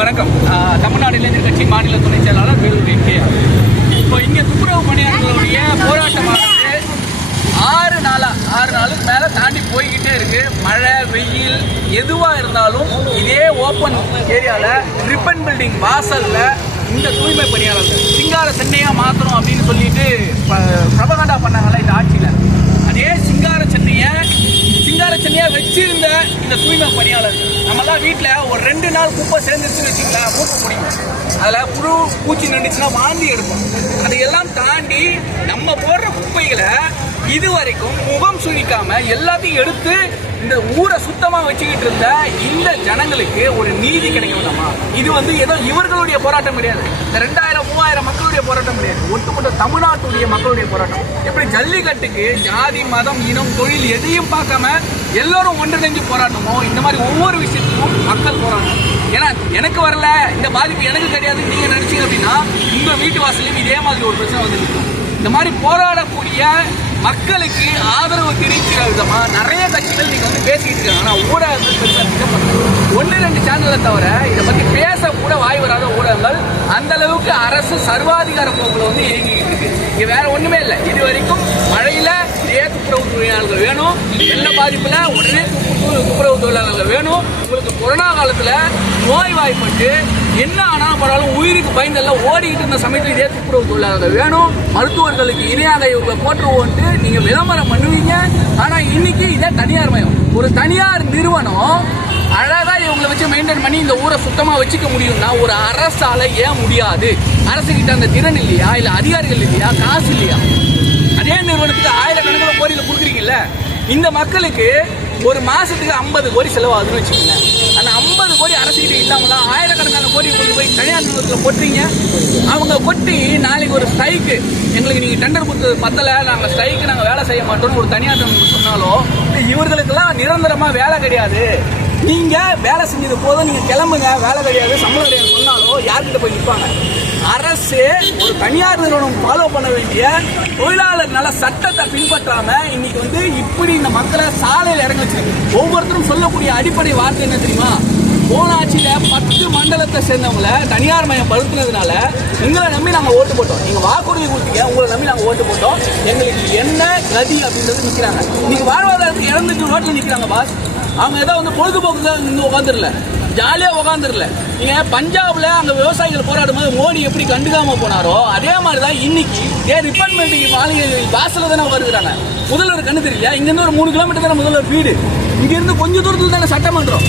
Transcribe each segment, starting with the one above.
வணக்கம். தமிழ்நாடு இளைஞர் கட்சி மாநில துணை செயலாளர் வேலூர் கே இப்போ இங்கே துப்புரவு பணியாளர்களுடைய போராட்டமானது ஆறு நாளா ஆறு நாளுக்கு மேலே தாண்டி போய்கிட்டே இருக்கு. மழை வெயில் எதுவாக இருந்தாலும் இதே ஓப்பன் ஏரியாவில் ரிப்பன் பில்டிங் வாசலில் இந்த தூய்மை பணியாளர்கள் சிங்கார சென்னையாக மாற்றணும் அப்படின்னு சொல்லிட்டு பிரபகண்டா பண்ணாங்களா இந்த ஆட்சியில். அதே சிங்கார சென்னையை சிங்கார சென்னையா வச்சிருந்த இந்த தூய்மை பணியாளர்கள் நம்மலாம் வீட்டில் ஒரு ரெண்டு நாள் குப்பை சேர்ந்துச்சுன்னு வச்சுக்கலாம் மூக்க முடியும். அதில் புழு பூச்சி நின்றுச்சுன்னா வாந்தி எடுப்போம் அதையெல்லாம் தாண்டி நம்ம போடுற குப்பைகளை இது வரைக்கும் முகம் சுழிக்காம எல்லாத்தையும் எடுத்து இந்த ஊரை சுத்தமா வச்சுக்கிட்டு இருந்த இந்த ஜனங்களுக்கு ஒரு நீதி கிடைக்க வேண்டாமா இது வந்து ஏதோ இவர்களுடைய போராட்டம் கிடையாது. இந்த ரெண்டாயிரம் மூவாயிரம் மக்களுடைய போராட்டம் கிடையாது. ஒட்டுமொத்த தமிழ்நாட்டுடைய மக்களுடைய போராட்டம். எப்படி ஜல்லிக்கட்டுக்கு ஜாதி மதம் இனம் தொழில் எதையும் பார்க்காம எல்லாரும் ஒன்றிணைஞ்சு போராட்டமோ இந்த மாதிரி ஒவ்வொரு விஷயத்துக்கும் மக்கள் போராட்டம் ஏன்னா எனக்கு வரல இந்த பாதிப்பு எனக்கு கிடையாது நீங்க நினைச்சீங்க அப்படின்னா உங்க வீட்டு வாசலையும் இதே மாதிரி ஒரு பிரச்சனை வந்து இந்த மாதிரி போராடக்கூடிய மக்களுக்கு ஆதரவு தெரிவிக்கிற விதமா நிறைய கட்சிகள் நீங்க வந்து பேசிட்டு இருக்காங்க. ஆனா ஊடகங்கள் பெருசா ஒன்று ரெண்டு சேனலை தவிர இதை பத்தி பேச கூட வாய் வராத ஊடகங்கள் அந்த அளவுக்கு அரசு சர்வாதிகார போக்குல வந்து இயங்கிக்கிட்டு இருக்கு. இங்க வேற ஒண்ணுமே இல்லை. இது வரைக்கும் மழையில இதே துப்புரவு தொழிலாளர்கள் வேணும். என்ன பாதிப்புல உடனே துப்புரவு தொழிலாளர்கள் வேணும். உங்களுக்கு கொரோனா காலத்துல நோய் வாய்ப்பட்டு என்ன ஆனாலும் பரவாயில்ல உயிருக்கு பயந்தெல்லாம் ஓடிக்கிட்டு இருந்த சமயத்தில் இதே துப்புரவு தொழிலாளர்கள் வேணும். மருத்துவர்களுக்கு இணையாக இவங்களை போட்டுருவோன்ட்டு நீங்கள் விளம்பரம் பண்ணுவீங்க. ஆனால் இன்னைக்கு இதே தனியார் மயம். ஒரு தனியார் நிறுவனம் அழகாக இவங்களை வச்சு மெயின்டைன் பண்ணி இந்த ஊரை சுத்தமாக வச்சுக்க முடியும்னா ஒரு அரசால ஏன் முடியாது? அரசு கிட்ட அந்த திறன் இல்லையா? இல்லை அதிகாரிகள் இல்லையா? காசு இல்லையா? அதே நிறுவனத்துக்கு ஆயிரக்கணக்கில் கோரியில் கொடுக்குறீங்கல்ல? இந்த மக்களுக்கு ஒரு மாசத்துக்கு ஐம்பது கோடி செலவாகுதுன்னு வச்சுக்கோங்க அந்த ஐம்பது கோடி அரசுகிட்ட இல்லாமல் ஆயிரம் கோடி கொண்டு போய் தனியார் நிறுவனத்தில் கொட்டுறீங்க அவங்க கொட்டி நாளைக்கு ஒரு ஸ்ட்ரைக்கு. எங்களுக்கு நீங்கள் டெண்டர் கொடுத்தது பத்தலை. நாங்கள் ஸ்ட்ரைக்கு நாங்கள் வேலை செய்ய மாட்டோம்னு ஒரு தனியார் நிறுவனம் சொன்னாலும் இவர்களுக்கெல்லாம் நிரந்தரமாக வேலை கிடையாது. நீங்கள் வேலை செஞ்சது போதும் நீங்கள் கிளம்புங்க. வேலை கிடையாது. சம்பளம் கிடையாது சொன்னாலும் யார்கிட்ட போய் நிற்பாங்க அரசு ஒரு தனியார் நிறுவனம் ஃபாலோ பண்ண வேண்டிய தொழிலாளர் நல சட்டத்தை பின்பற்றாம இன்னைக்கு வந்து இப்படி இந்த மக்களை சாலையில் இறங்க வச்சிருக்கு ஒவ்வொருத்தரும் சொல்லக்கூடிய அடிப்படை வார்த்தை என்ன தெரியுமா? போன ஆட்சியில் பத்து மண்டலத்தை சேர்ந்தவங்கள தனியார் மயம் படுத்துனதுனால உங்களை நம்பி நாங்கள் ஓட்டு போட்டோம். நீங்கள் வாக்குறுதி கொடுத்தீங்க உங்களை நம்பி நாங்கள் ஓட்டு போட்டோம். எங்களுக்கு என்ன கதி அப்படின்றது நிற்கிறாங்க நீங்கள் வாழ்வாதாரத்துக்கு இறந்துட்டு ரோட்டில் நிற்கிறாங்க பாஸ் அவங்க ஏதோ வந்து பொழுதுபோக்கு இங்க உட்காந்துடல ஜாலியாக உட்காந்துருல நீங்க பஞ்சாப்ல அங்க விவசாயிகள் போராடும் போது மோடி எப்படி கண்டுக்காம போனாரோ அதே மாதிரி தான் இன்னைக்கு ஏ ரிப்பன்மெண்ட் மாளிகை வாசல தானே வருகிறாங்க முதல்வர் கண்ணு தெரியல இங்கேருந்து ஒரு மூணு கிலோமீட்டர் தானே முதல்வர் வீடு. இங்கேருந்து கொஞ்ச தூரத்தில் தானே சட்டமன்றம்.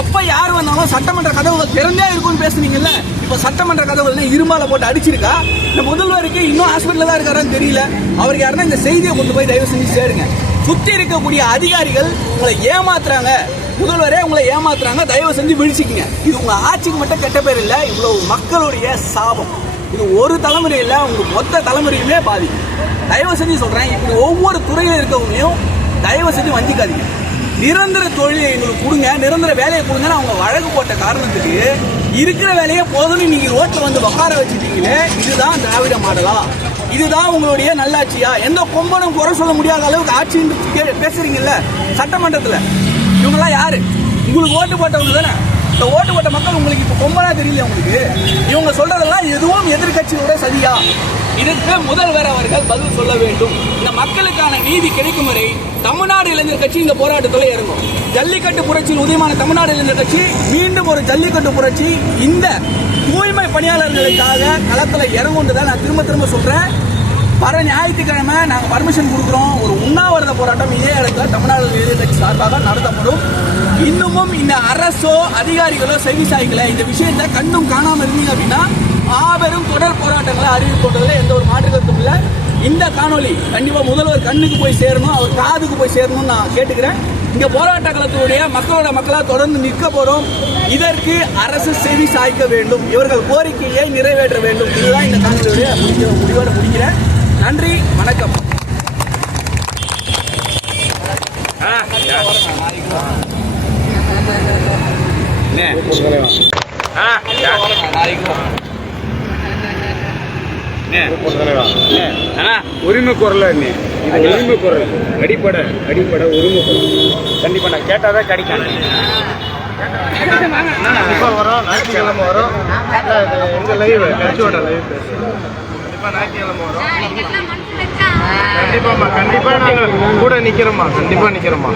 எப்போ யார் வந்தாலும் சட்டமன்ற கதவுகள் திறந்தே இருக்கும்னு பேசுனீங்கல்ல இப்போ சட்டமன்ற கதவுகள் இருமால போட்டு அடிச்சிருக்கா? இந்த முதல்வருக்கு இன்னும் ஹாஸ்பிட்டலில் தான் இருக்காரான்னு தெரியல. அவருக்கு யாருன்னா இந்த செய்தியை கொண்டு போய் தயவு செஞ்சு சேருங்க. சுற்றி இருக்கக்கூடிய அதிகாரிகள் உங்களை ஏமாத்துறாங்க. முதல்வரே உங்களை ஏமாத்துறாங்க தயவு செஞ்சு விழிச்சிக்கங்க. இது உங்க ஆட்சிக்கு மட்டும் கெட்ட பேர் இல்ல இவ்வளவு மக்களுடைய சாபம். இது ஒரு தலைமுறை இல்ல உங்க மொத்த தலைமுறையுமே பாதிக்கும் தயவு செஞ்சு சொல்றேன் இப்படி ஒவ்வொரு துறையில இருக்கவங்களையும் தயவு செஞ்சு வஞ்சிக்காதீங்க. நிரந்தர தொழிலை எங்களுக்கு கொடுங்க நிரந்தர வேலையை கொடுங்கன்னு அவங்க வழக்கு போட்ட காரணத்துக்கு இருக்கிற வேலையே போதும்னு நீங்க ரோட்டில் வந்து உட்கார வச்சுட்டீங்களே இதுதான் திராவிட மாடலா? இதுதான் உங்களுடைய நல்லாட்சியா? எந்த கொம்பனும் குறை சொல்ல முடியாத அளவுக்கு ஆட்சின்னு பேசுறீங்கல்ல சட்டமன்றத்தில். இவங்கெல்லாம் யாரு? உங்களுக்கு ஓட்டு போட்டவங்க தானே? இந்த ஓட்டு போட்ட மக்கள் உங்களுக்கு இப்போ கொம்பனா தெரியல உங்களுக்கு? இவங்க சொல்றதெல்லாம் எதுவும் எதிர்கட்சியோட சரியா இதற்கு முதல்வர் அவர்கள் பதில் சொல்ல வேண்டும். இந்த மக்களுக்கான நீதி கிடைக்கும் வரை தமிழ்நாடு இளைஞர் கட்சி இந்த போராட்டத்தில் இறங்கும். ஜல்லிக்கட்டு புரட்சியில் உதயமான தமிழ்நாடு இளைஞர் கட்சி மீண்டும் ஒரு ஜல்லிக்கட்டு புரட்சி இந்த தூய்மை பணியாளர்களுக்காக களத்தில் இறங்கும்னு தான் நான் திரும்ப திரும்ப சொல்றேன். வர ஞாயிற்றுக்கிழமை நாங்கள் பர்மிஷன் கொடுக்குறோம். ஒரு உண்ணாவிரத போராட்டம் இதே இடத்துல தமிழ்நாடு எதிர்கட்சி சார்பாக நடத்தப்படும். இன்னமும் இந்த அரசோ அதிகாரிகளோ செவி சாய்க்கல இந்த விஷயத்தை கண்டும் காணாமல் இருந்தீங்க அப்படின்னா மாபெரும் தொடர் போராட்டங்களை அறிவிப்பதில் எந்த ஒரு மாற்று கருத்தும் இல்லை. இந்த காணொளி கண்டிப்பாக முதல்வர் கண்ணுக்கு போய் சேரணும் அவர் காதுக்கு போய் சேரணும்னு நான் கேட்டுக்கிறேன். இங்கே போராட்ட களத்துடைய மக்களோட மக்களாக தொடர்ந்து நிற்க போகிறோம் இதற்கு அரசு செவி சாய்க்க வேண்டும். இவர்கள் கோரிக்கையை நிறைவேற்ற வேண்டும். இதுதான் இந்த காணொலியுடைய முடிக்க முடிவோட முடிக்கிறேன். நன்றி வணக்கம். உரிமை குரல் நீ? இது உரிமை குரல் அடிப்படை அடிப்படை உரிமை குரல் கண்டிப்பா நான் கேட்டாதான் கிடைக்கும். இப்போ வரோம் ஞாயிற்றுக்கிழமை வரும் எங்க லைவ் கட்சியோட லைவ் கண்டிப்பா ஞாயிற்றுக்கிழமை வரோம் கண்டிப்பாம்மா கண்டிப்பா நாங்க கூட நிக்கிறோம்மா கண்டிப்பா நிக்கிறோம்மா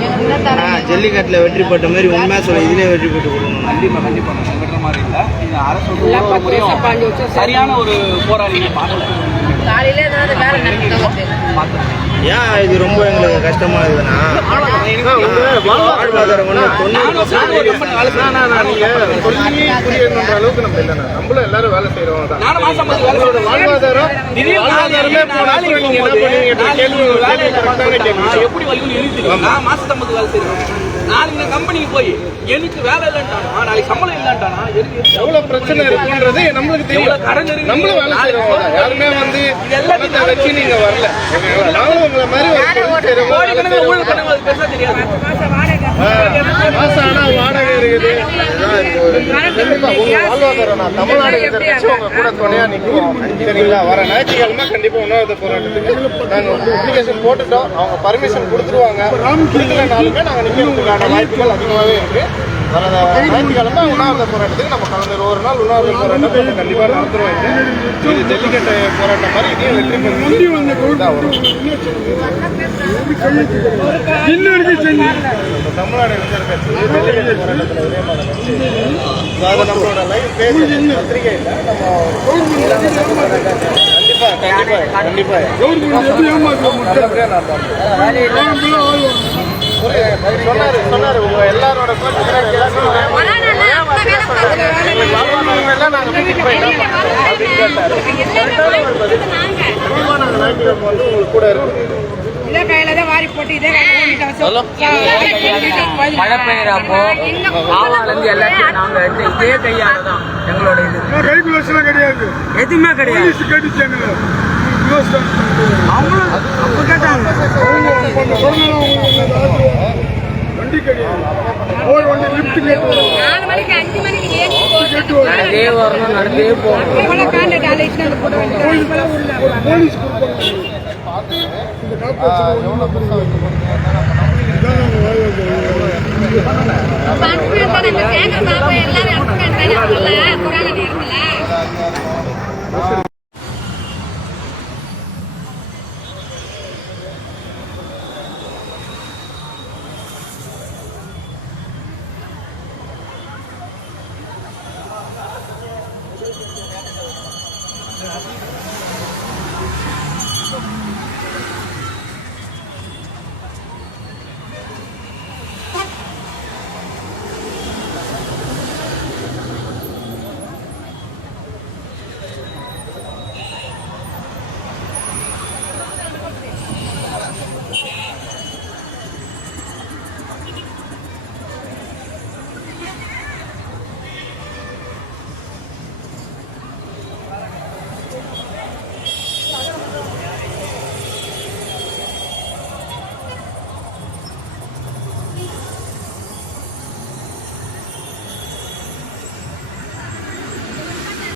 ஜல்லிக்கட்டுல வெற்றி போட்ட மாதிரி உண்மையா சொல்ல இதுலயே வெற்றி போட்டு கொடுக்கணும் கண்டிப்பா கண்டிப்பா நம்ம விடுற மாதிரி இல்ல இது அரசு சரியான ஒரு போராளியை பார்க்கல காலையில ஏதாவது வேலை நடக்குது பார்க்கல ஏன் இது ரொம்ப எங்களுக்கு கஷ்டமா இருக்குதுன்னா வாழ்வாதாரம் அளவுக்கு நம்ம இல்லைண்ணா நம்மளும் எல்லாரும் வேலை செய்றேன். வாழ்வாதாரம் வாழ்வாதாரமே நீங்க என்ன பண்ணுவீங்க கேள்வி எப்படி மாசத்தம்பது வேலை நாளைக்கு நான் கம்பெனிக்கு போய் எனக்கு வேலை இல்லைன்ட்டானா? நாளைக்கு சம்பளம் இல்லைன்ட்டானா? எனக்கு எவ்வளவு பிரச்சனை இருக்குன்றது நம்மளுக்கு தெரியும். எவ்வளவு கடன் இருக்கு. நம்மளும் வேலை செய்யறவங்க தான். யாருமே வந்து பணத்தை வச்சு நீங்க வரல? நாங்களும் உங்களை மாதிரி கோடிக்கணக்கில் ஊழல் அது பெருசா தெரியாது. ஆ, மாசம் ஆனா வாடகை இருக்குது. கண்டிப்பா. உங்க வாழ்வாதாரம் நான் தமிழ்நாடு எதிர்த்து உங்க கூட துணையா நிற்கும் சரிங்களா? வர ஞாயிற்றுக்கிழமை கண்டிப்பா உணவகத்தை போராட்டத்துக்கு நாங்க அப்ளிகேஷன் போட்டுட்டோம். அவங்க பர்மிஷன் கொடுத்துருவாங்க. கொடுக்கலனாலுமே நாங்க வாய்ப்புகள் அதிகமாகவே இருக்கு. வர ஞாயிற்றுக்கிழமை உண்ணாவிரத போராட்டத்துக்கு நம்ம கலந்து ஒரு நாள் உண்ணாவிரத போராட்டம் நம்ம கண்டிப்பா நடத்துறோம் இது இது ஜல்லிக்கட்டு போராட்டம் மாதிரி இதையும் வெற்றி பெறும் தான் வரும் தமிழ்நாடு இளைஞர் கட்சி ஜல்லிக்கட்டு போராட்டத்தில் உதயமான கட்சி So, அது நம்மளோட லைவ் பேஜ் பத்திரிகையில் நம்ம கண்டிப்பா கண்டிப்பா கண்டிப்பா. சொன்னாரு சொன்னாரு. உங்க எல்லாரோட கூட இருக்கோம் இதே கையில தான் வாரி போட்டு இதே மழை பெய்யறப்போ ஆவாலேருந்து எல்லாத்தையும் நாங்க எடுத்து இதே கையால தான் எங்களோட இது. கைகுலஸ்லாம் கிடையாது. எதுவுமே கிடையாது. அவங்களும் அப்போ கேட்டாங்க வண்டி கிடையாது ஓடு வண்டி லிஃப்ட் கேட்டு நாலு மணிக்கு அஞ்சு மணிக்கு அதே வரணும் நடந்தே போகணும்? போலீஸ் கொடுப்பாங்க எல்லாரும்